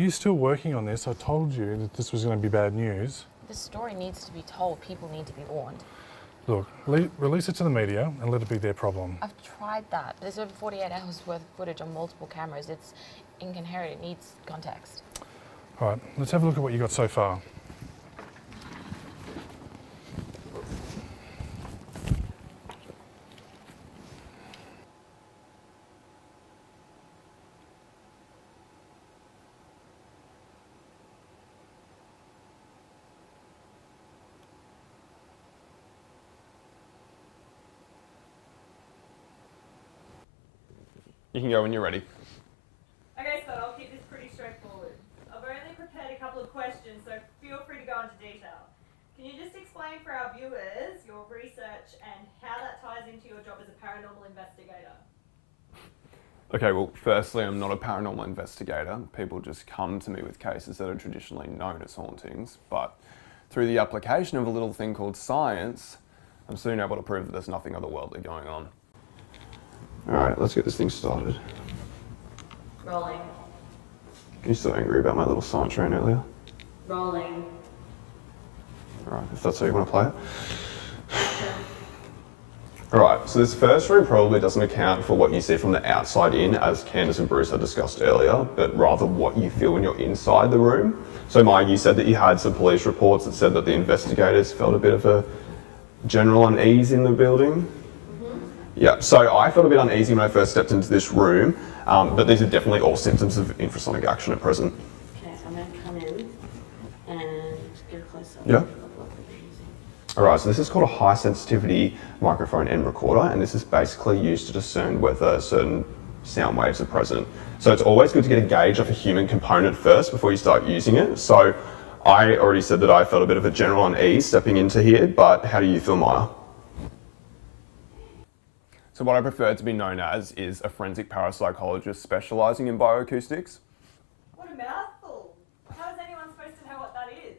Are you still working on this? I told you that this was going to be bad news. This story needs to be told. People need to be warned. Look, release it to the media and let it be their problem. I've tried that. There's over 48 hours worth of footage on multiple cameras. It's incoherent. It needs context. All right, let's have a look at what you got so far. You can go when you're ready. Okay, so I'll keep this pretty straightforward. I've only prepared a couple of questions, so feel free to go into detail. Can you just explain for our viewers your research and how that ties into your job as a paranormal investigator? Okay, well, firstly, I'm not a paranormal investigator. People just come to me with cases that are traditionally known as hauntings, but through the application of a little thing called science, I'm soon able to prove that there's nothing otherworldly going on. Alright, let's get this thing started. Rolling. Are you still angry about my little science rant earlier? Rolling. Alright, if that's how you want to play it. Alright, so this first room probably doesn't account for what you see from the outside in, as Candace and Bruce had discussed earlier, but rather what you feel when you're inside the room. So Maya, you said that you had some police reports that said that the investigators felt a bit of a general unease in the building. Yeah, so I felt a bit uneasy when I first stepped into this room, but these are definitely all symptoms of infrasonic action at present. Okay, so I'm going to come in and get a close up. Yeah. Alright, so this is called a high sensitivity microphone and recorder, and this is basically used to discern whether certain sound waves are present. So it's always good to get a gauge of a human component first before you start using it. So I already said that I felt a bit of a general unease stepping into here, but how do you feel, Maya? So what I prefer to be known as is a forensic parapsychologist specialising in bioacoustics. What a mouthful! How is anyone supposed to know what that is?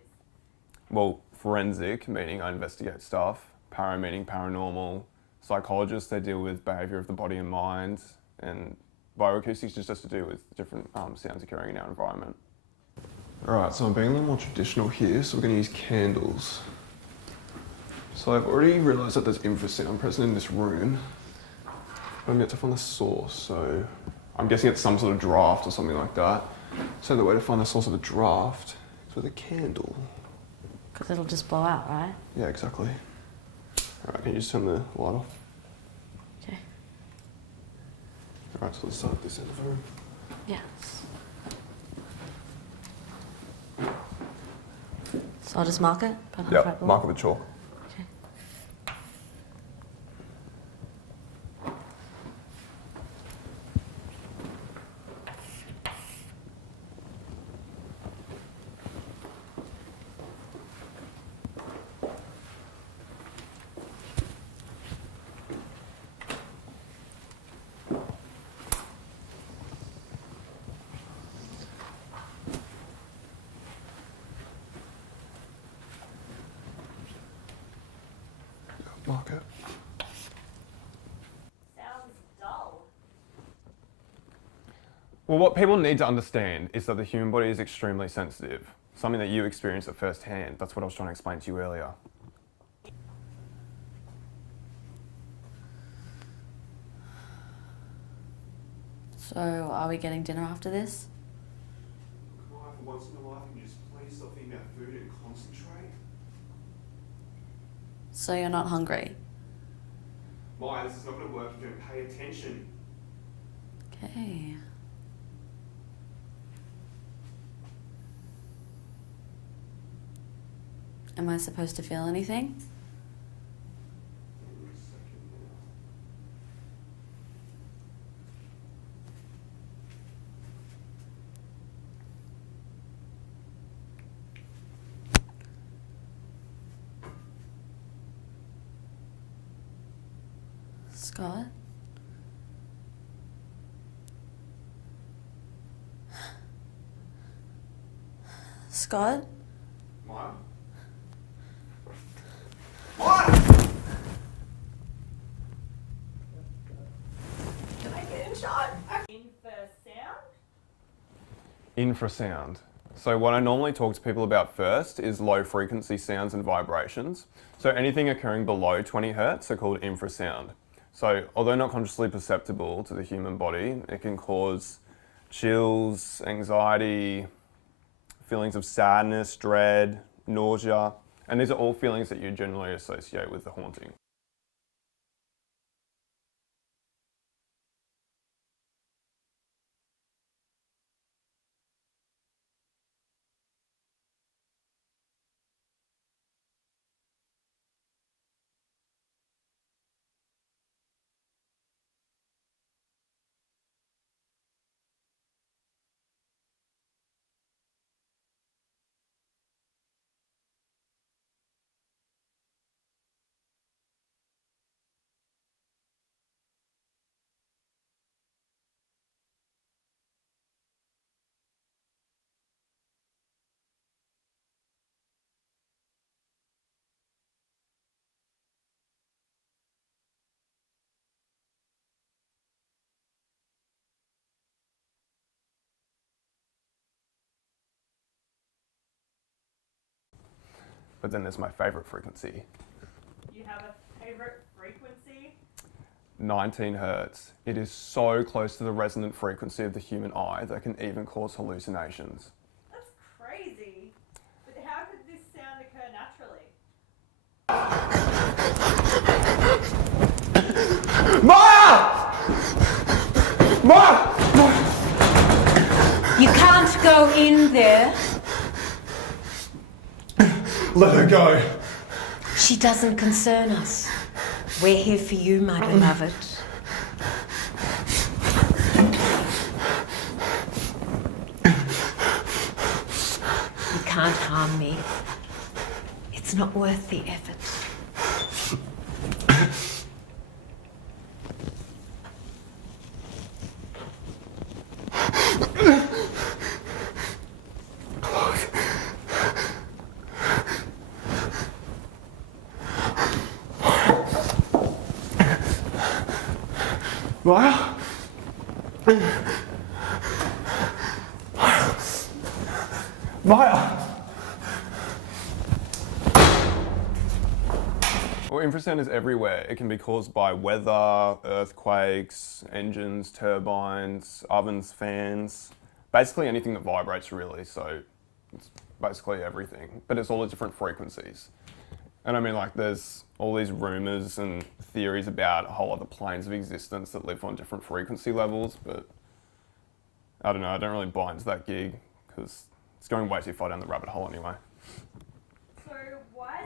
Well, forensic, meaning I investigate stuff, para meaning paranormal, psychologists, they deal with behaviour of the body and mind, and bioacoustics just has to do with different sounds occurring in our environment. Alright, so I'm being a little more traditional here, so we're going to use candles. So I've already realised that there's infrasound present in this room. I'm yet to find the source, so I'm guessing it's some sort of draft or something like that. So the way to find the source of a draft is with a candle. Because it'll just blow out, right? Yeah, exactly. Alright, can you just turn the light off? Okay. Alright, so let's start at this end of the room. Yes. So I'll just mark it? Yeah, mark it with chalk. Okay. Mark it. Sounds dull. Well, what people need to understand is that the human body is extremely sensitive. Something that you experience at first hand. That's what I was trying to explain to you earlier. So are we getting dinner after this? For once in a while, can you just please stop thinking about food and concentrate? So you're not hungry? Maya, this is not going to work if you don't pay attention. Okay. Am I supposed to feel anything? Scott? Scott? Maya? Can I get in shot? In first sound? Infrasound. So what I normally talk to people about first is low frequency sounds and vibrations. So anything occurring below 20 hertz are called infrasound. So although not consciously perceptible to the human body, it can cause chills, anxiety, feelings of sadness, dread, nausea, and these are all feelings that you generally associate with the haunting. But then there's my favorite frequency, You have a favorite frequency? 19 hertz. It is so close to the resonant frequency of the human eye that can even cause hallucinations. That's crazy. But how could this sound occur naturally? Maya! Maya! You can't go in there. Let her go. She doesn't concern us. We're here for you, my beloved. You can't harm me. It's not worth the effort. Maya? Maya! Well, infrasound is everywhere. It can be caused by weather, earthquakes, engines, turbines, ovens, fans, basically anything that vibrates really, so it's basically everything. But it's all the different frequencies. And I mean, like, there's all these rumors and theories about whole other planes of existence that live on different frequency levels, but I don't know, I don't really buy into that gig because it's going way too far down the rabbit hole anyway. So why?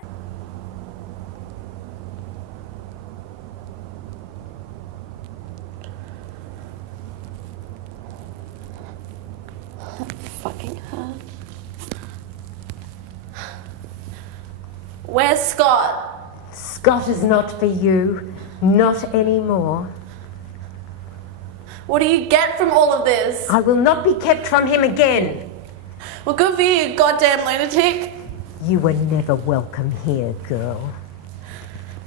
Fucking hurt. Where's Scott? Scott is not for you. Not anymore. What do you get from all of this? I will not be kept from him again. Well, good for you, you goddamn lunatic. You were never welcome here, girl.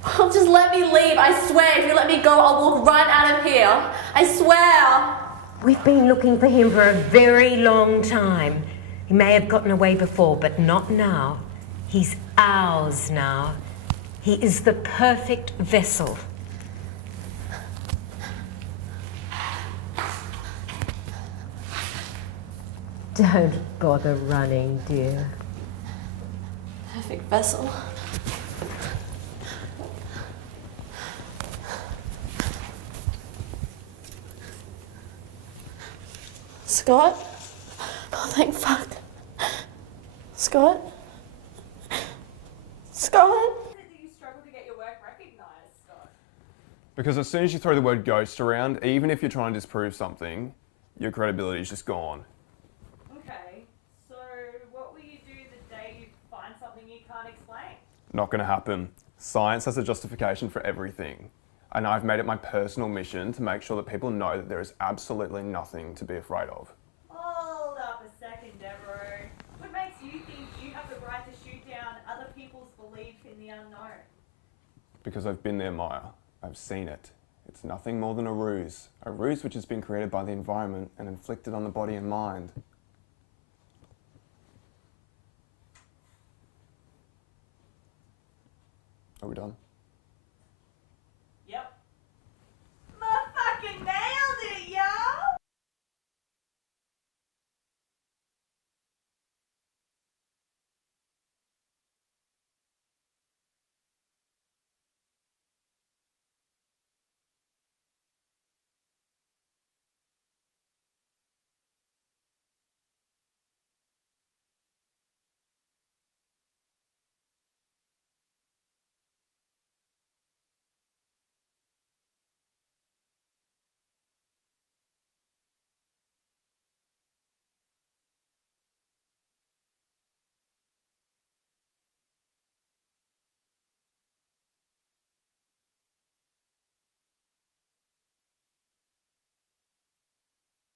Well, just let me leave. I swear, if you let me go, I'll walk right out of here. I swear. We've been looking for him for a very long time. He may have gotten away before, but not now. He's ours now. He is the perfect vessel. Don't bother running, dear. Perfect vessel. Scott? Oh, thank fuck. Scott? Scott? Do you struggle to get your work recognised, Scott? Because as soon as you throw the word ghost around, even if you're trying to disprove something, your credibility is just gone. Okay, so what will you do the day you find something you can't explain? Not going to happen. Science has a justification for everything. And I've made it my personal mission to make sure that people know that there is absolutely nothing to be afraid of. Hold up a second, Deborah. What makes you think you have the right to shoot down other people's belief in the unknown? Because I've been there, Maya. I've seen it. It's nothing more than a ruse which has been created by the environment and inflicted on the body and mind. Are we done?